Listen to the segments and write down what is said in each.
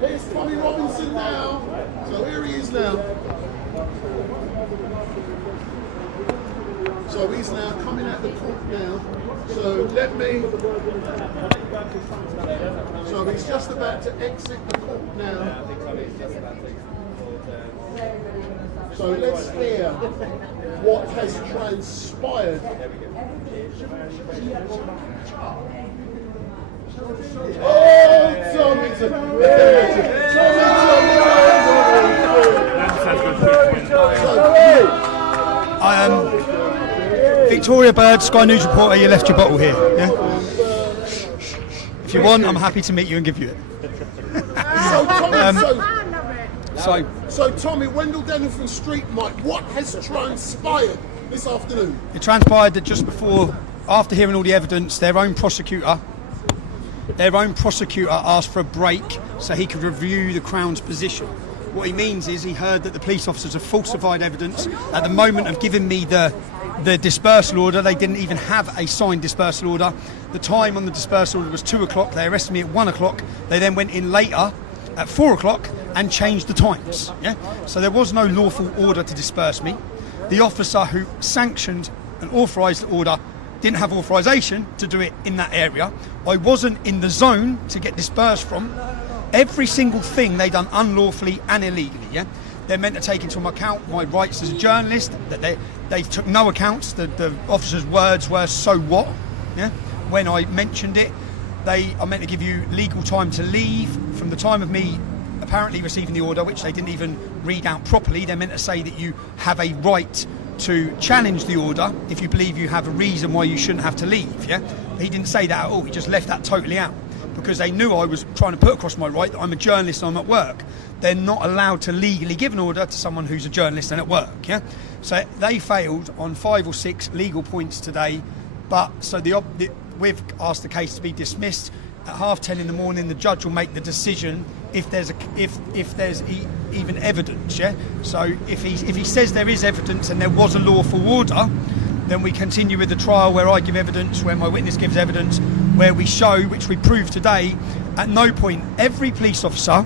Here's Tommy Robinson now. So here he is now. So he's now coming out the court now. So let me. So he's just about to exit the court now. So let's hear what has transpired. Oh, Tommy! I am Victoria Bird, Sky News reporter. You left your bottle here, yeah? If you want, I'm happy to meet you and give you it. So Tommy, Wendell Denetham Street, Mike, what has transpired this afternoon? It transpired that just before, after hearing all the evidence, their own prosecutor asked for a break so he could review the Crown's position. What he means is he heard that the police officers have falsified evidence. At the moment of giving me the dispersal order, they didn't even have a signed dispersal order. The time on the dispersal order was 2 o'clock. They arrested me at 1 o'clock. They then went in later at 4 o'clock and changed the times. Yeah? So there was no lawful order to disperse me. The officer who sanctioned and authorised the order didn't have authorisation to do it in that area. I wasn't in the zone to get dispersed from. Every single thing they done unlawfully and illegally. Yeah, they're meant to take into account my rights as a journalist. That they took no accounts. The officer's words were "so what?" Yeah, when I mentioned it, they are meant to give you legal time to leave from the time of me apparently receiving the order, which they didn't even read out properly. They're meant to say that you have a right to challenge the order if you believe you have a reason why you shouldn't have to leave. Yeah, he didn't say that at all. He just left that totally out because they knew I was trying to put across my right that I'm a journalist and I'm at work. They're not allowed to legally give an order to someone who's a journalist and at work. Yeah, so they failed on 5 or 6 legal points today. But so we've asked the case to be dismissed. At 10:30 in the morning, the judge will make the decision if there's even evidence. Yeah. So if he says there is evidence and there was a lawful order, then we continue with the trial where I give evidence, where my witness gives evidence, where we show, which we prove today. At no point, every police officer,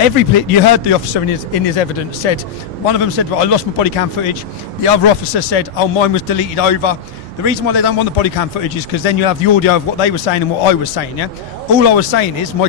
you heard the officer in his evidence said, one of them said, well, I lost my body cam footage. The other officer said, oh, mine was deleted over. The reason why they don't want the body cam footage is because then you have the audio of what they were saying and what I was saying, yeah? All I was saying is my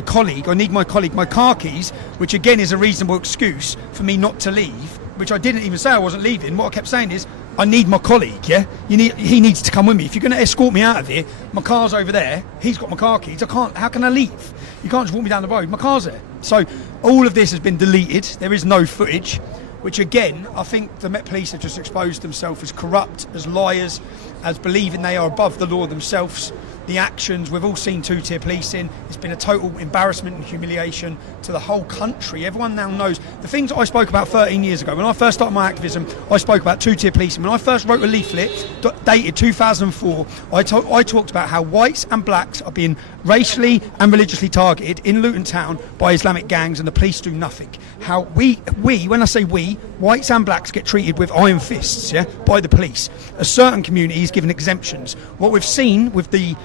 need my car keys, which again is a reasonable excuse for me not to leave, which I didn't even say I wasn't leaving. What I kept saying is, I need my colleague, yeah? He needs to come with me. If you're going to escort me out of here, my car's over there, he's got my car keys, how can I leave? You can't just walk me down the road, my car's there. So all of this has been deleted, there is no footage, which again, I think the Met Police have just exposed themselves as corrupt, as liars, as believing they are above the law themselves. The actions, we've all seen two-tier policing. It's been a total embarrassment and humiliation to the whole country. Everyone now knows the things I spoke about 13 years ago. When I first started my activism, I spoke about two-tier policing. When I first wrote a leaflet dated 2004, I talked about how whites and blacks are being racially and religiously targeted in Luton Town by Islamic gangs and the police do nothing. How we, when I say we, whites and blacks get treated with iron fists, yeah, by the police. A certain community is given exemptions. What we've seen with the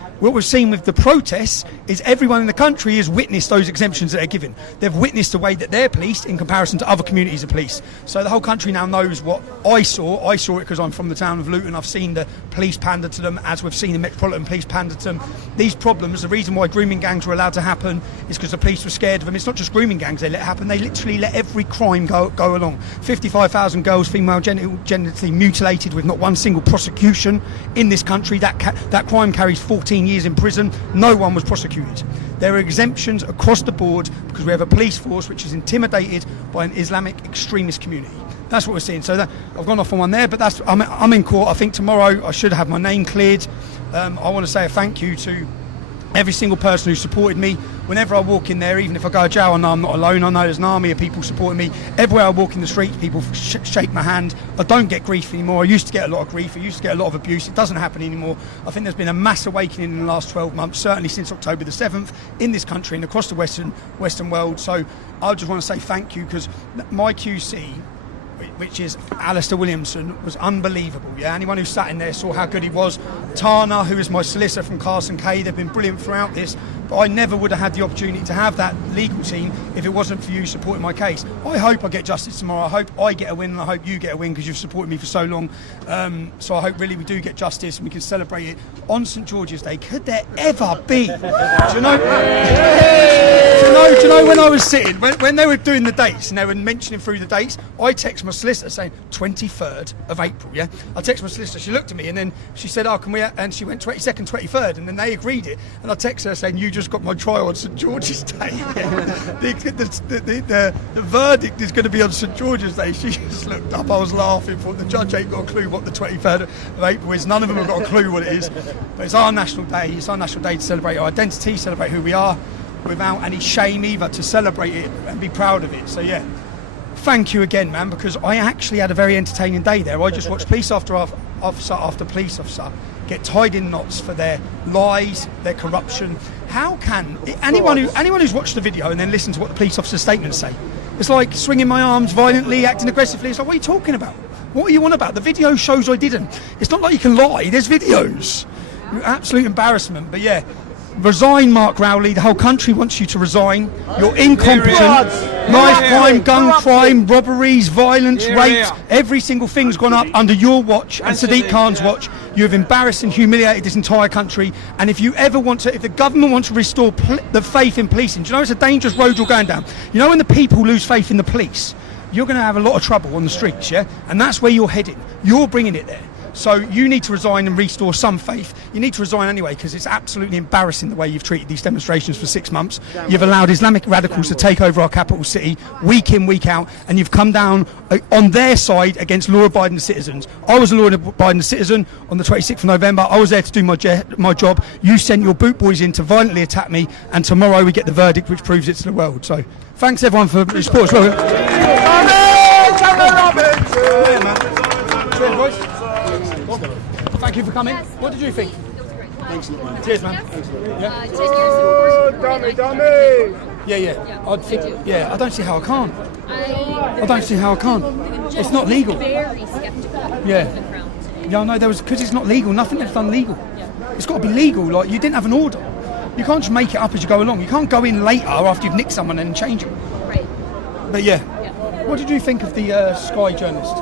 protests is everyone in the country has witnessed those exemptions that are given. They've witnessed the way that they're policed in comparison to other communities of police. So the whole country now knows what I saw. I saw it because I'm from the town of Luton. I've seen the police pander to them, as we've seen the Metropolitan Police pander to them. These problems, the reason why grooming gangs were allowed to happen is because the police were scared of them. It's not just grooming gangs they let happen. They literally let every crime go along. 55,000 girls female genitally mutilated with not one single prosecution in this country. That crime carries 14 years in prison. No one was prosecuted. There are exemptions across the board because we have a police force which is intimidated by an Islamic extremist community. That's what we're seeing. So I've gone off on one there, but I'm in court. I think tomorrow I should have my name cleared. I want to say a thank you to every single person who supported me. Whenever I walk in there, even if I go to jail, I know I'm not alone. I know there's an army of people supporting me. Everywhere I walk in the street, people shake my hand. I don't get grief anymore. I used to get a lot of grief. I used to get a lot of abuse. It doesn't happen anymore. I think there's been a mass awakening in the last 12 months, certainly since October the 7th, in this country and across the Western world. So I just want to say thank you, because my QC which is Alistair Williamson, was unbelievable. Yeah, anyone who sat in there saw how good he was. Tana, who is my solicitor from Carson Kay, they've been brilliant throughout this. But I never would have had the opportunity to have that legal team if it wasn't for you supporting my case. I hope I get justice tomorrow. I hope I get a win, and I hope you get a win because you've supported me for so long. So I hope really we do get justice and we can celebrate it on St George's Day. Could there ever be? Do you know? Do you know when I was sitting, when they were doing the dates and they were mentioning through the dates, I text my solicitor saying 23rd of April, yeah? I text my solicitor, she looked at me and then she said, oh, can we, and she went 22nd, 23rd, and then they agreed it. And I text her saying, you just got my trial on St George's Day. the verdict is going to be on St George's Day. She just looked up, I was laughing, thought the judge ain't got a clue what the 23rd of April is. None of them have got a clue what it is. But it's our national day. It's our national day to celebrate our identity, celebrate who we are, without any shame either, to celebrate it and be proud of it. So yeah, thank you again, man, because I actually had a very entertaining day there. I just watched police officer after police officer get tied in knots for their lies, their corruption. How can anyone who's watched the video and then listened to what the police officer's statements say, it's like swinging my arms violently, acting aggressively. It's like, what are you talking about? What are you on about? The video shows I didn't. It's not like you can lie. There's videos. Absolute embarrassment. But yeah, resign, Mark Rowley. The whole country wants you to resign. You're incompetent. Knife crime, gun crime, robberies, violence, rapes. Every single thing's gone up under your watch and Sadiq Khan's watch. You have embarrassed and humiliated this entire country. And if you ever want to, if the government wants to restore the faith in policing, do you know it's a dangerous road you're going down? You know when the people lose faith in the police, you're going to have a lot of trouble on the streets, yeah? And that's where you're heading. You're bringing it there. So you need to resign and restore some faith. You need to resign anyway because it's absolutely embarrassing the way you've treated these demonstrations for 6 months. You've allowed Islamic radicals to take over our capital city week in, week out, and you've come down on their side against law-abiding citizens. I was a law-abiding citizen on the 26th of November. I was there to do my job. You sent your boot boys in to violently attack me, and tomorrow we get the verdict which proves it to the world. So thanks everyone for your support. Thank you for coming. Yes, what did you think? It was great. Excellent. Cheers, man. Yeah. 10 years of Dummy! Yeah, I don't see how I can't. I don't see how I can't. It's not legal. Very skeptical. Yeah. Yeah, I know there was, because it's not legal. Nothing that's done legal. It's got to be legal. Like, you didn't have an order. You can't just make it up as you go along. You can't go in later after you've nicked someone and change it. Right. But yeah. What did you think of the Sky journalist?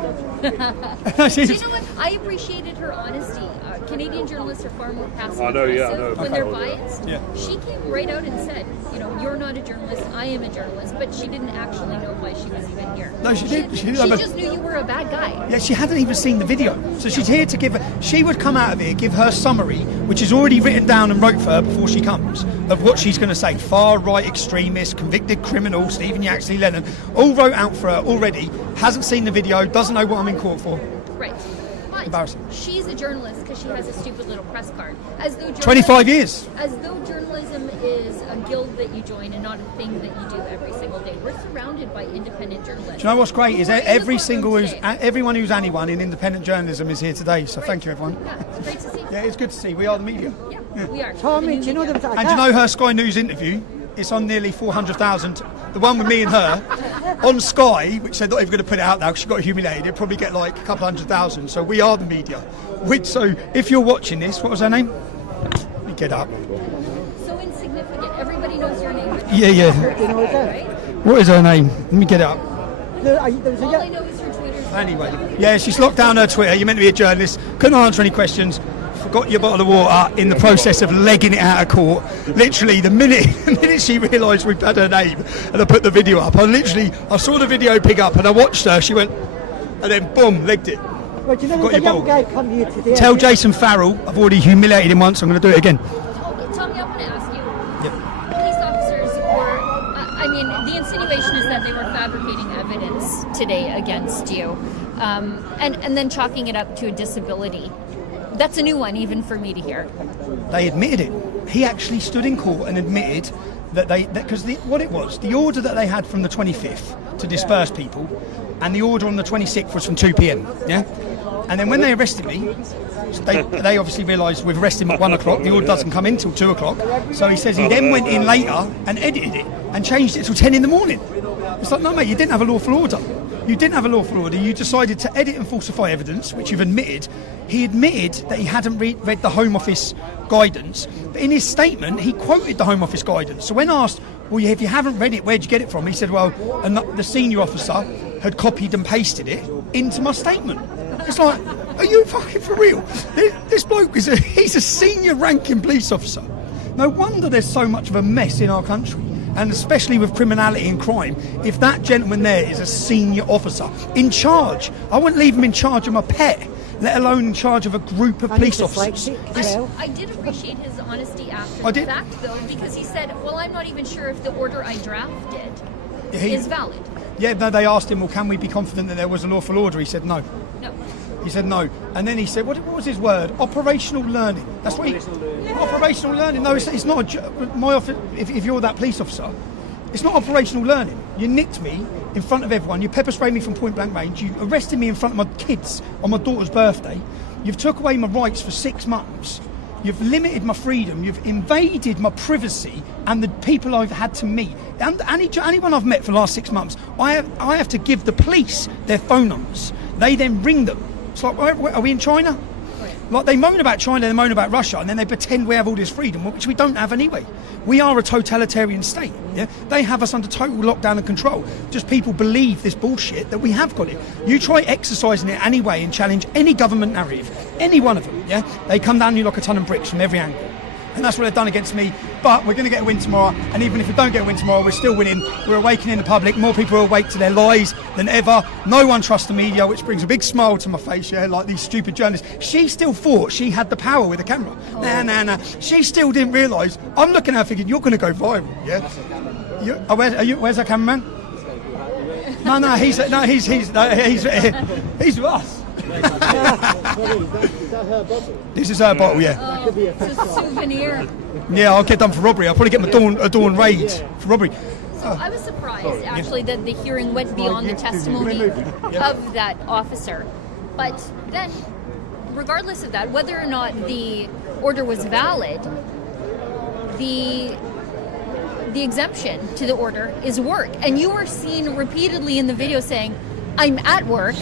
Do you know what? I appreciated her honesty. Canadian journalists are far more passive aggressive when they're biased. Yeah. She came right out and said, you know, you're not a journalist, I am a journalist, but she didn't actually know why she was even here. No, she did. She just knew you were a bad guy. Yeah, she hadn't even seen the video. So she's here to give she would come out of here, give her summary, which is already written down and wrote for her before she comes, of what she's going to say. Far right extremist, convicted criminal, Stephen Yaxley Lennon, all wrote out for her already, hasn't seen the video, doesn't know what I'm in court for. Right. But she's a journalist because she has a stupid little press card. As though 25 years. As though journalism is a guild that you join and not a thing that you do every single day. We're surrounded by independent journalists. Do you know what's great is everyone who's anyone in independent journalism is here today. So thank you, everyone. Yeah, it's great to see. Yeah, it's good to see. We are the media. Yeah. We are. Tommy, do you know there was And do you know her Sky News interview? It's on nearly 400,000. The one with me and her on Sky, which they're not even going to put it out now because she got humiliated. It'll probably get like a couple 100,000. So we are the media. So if you're watching this, what was her name? Let me get up. So insignificant. Everybody knows your name. Yeah. Right? What is her name? Let me get it up. All I know is her Twitter. Anyway, yeah, she's locked down her Twitter. You're meant to be a journalist. Couldn't answer any questions. Forgot your bottle of water in the process of legging it out of court. Literally, the minute she realised we'd had her name and I put the video up, I saw the video pick up and I watched her. She went, and then boom, legged it. Well, do you know there's a young guy come here today? Tell Jason Farrell I've already humiliated him once. I'm going to do it again. Tommy, I want to ask you. Police officers were. The insinuation is that they were fabricating evidence today against you, and then chalking it up to a disability. That's a new one, even for me to hear. They admitted it. He actually stood in court and admitted that what it was, the order that they had from the 25th to disperse people, and the order on the 26th was from 2 p.m. Yeah, and then when they arrested me, they obviously realised we've arrested him at 1 o'clock. The order doesn't come in till 2 o'clock. So he says he then went in later and edited it and changed it till 10 in the morning. It's like, no, mate, you didn't have a lawful order. You didn't have a lawful order. You decided to edit and falsify evidence, which you've admitted. He admitted that he hadn't read the Home Office guidance. But in his statement, he quoted the Home Office guidance. So when asked, well, if you haven't read it, where'd you get it from? He said, well, the senior officer had copied and pasted it into my statement. It's like, are you fucking for real? This bloke he's a senior ranking police officer. No wonder there's so much of a mess in our country, and especially with criminality and crime. If that gentleman there is a senior officer in charge, I wouldn't leave him in charge of my pet, let alone in charge of a group of police officers. I did appreciate his honesty after the fact, though, because he said, well, I'm not even sure if the order I drafted is valid. Yeah, no, they asked him, well, can we be confident that there was a lawful order? He said no. No. He said no. And then he said, what was his word? Operational learning. That's what operational learning. No, it's not. If you're that police officer, it's not operational learning. You nicked me in front of everyone. You pepper sprayed me from point blank range. You arrested me in front of my kids on my daughter's birthday. You've took away my rights for 6 months. You've limited my freedom. You've invaded my privacy and the people I've had to meet. And anyone I've met for the last 6 months, I have to give the police their phone numbers. They then ring them. It's like, are we in China? Like, they moan about China, they moan about Russia, and then they pretend we have all this freedom, which we don't have anyway. We are a totalitarian state. Yeah, they have us under total lockdown and control. Just people believe this bullshit that we have got it. You try exercising it anyway and challenge any government narrative, any one of them. Yeah, they come down you like a ton of bricks from every angle. And that's what they've done against me. But we're going to get a win tomorrow. And even if we don't get a win tomorrow, we're still winning. We're awakening the public. More people are awake to their lies than ever. No one trusts the media, which brings a big smile to my face, yeah, like these stupid journalists. She still thought she had the power with the camera. Nah. She still didn't realise. I'm looking at her thinking, you're going to go viral, yeah? Where's our cameraman? No, he's with us. This is her bottle, yeah. Oh, it's a souvenir. Yeah, I'll get done for robbery. I'll probably get my dawn raid for robbery. So I was surprised, actually, that the hearing went beyond the testimony of that officer. But then, regardless of that, whether or not the order was valid, the exemption to the order is work. And you were seen repeatedly in the video saying, I'm at work,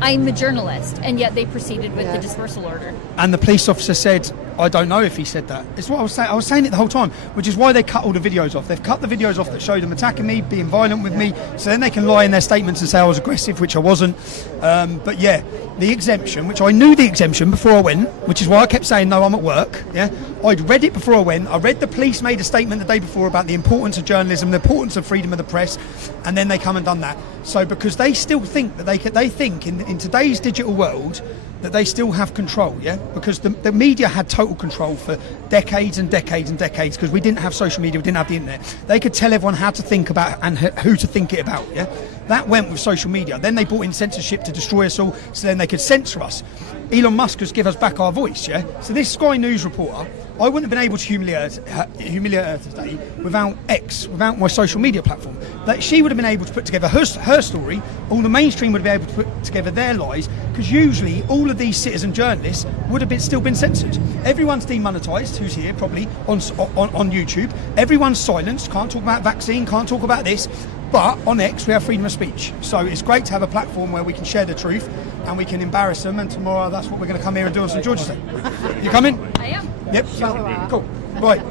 I'm a journalist, and yet they proceeded with the dispersal order. And the police officer said, I don't know if he said that. It's what I was saying. I was saying it the whole time, which is why they cut all the videos off. They've cut the videos off that showed them attacking me, being violent with me, so then they can lie in their statements and say I was aggressive, which I wasn't. But yeah, the exemption, which I knew the exemption before I went, which is why I kept saying, no, I'm at work. Yeah, I'd read it before I went. I read the police made a statement the day before about the importance of journalism, the importance of freedom of the press, and then they come and done that. So because they still think that they think in today's digital world that they still have control, yeah? Because the media had total control for decades and decades and decades, because we didn't have social media, we didn't have the internet. They could tell everyone how to think about and who to think it about, yeah? That went with social media. Then they brought in censorship to destroy us all, so then they could censor us. Elon Musk has given us back our voice, yeah? So this Sky News reporter, I wouldn't have been able to humiliate her today without X, without my social media platform. That she would have been able to put together her story, all the mainstream would be able to put together their lies, because usually all of these citizen journalists would have still been censored. Everyone's demonetised, who's here probably, on YouTube. Everyone's silenced, can't talk about vaccine, can't talk about this. But on X, we have freedom of speech. So it's great to have a platform where we can share the truth and we can embarrass them. And tomorrow, that's what we're going to come here and do on St George's Day. You coming? I am. Yep. Cool. Right.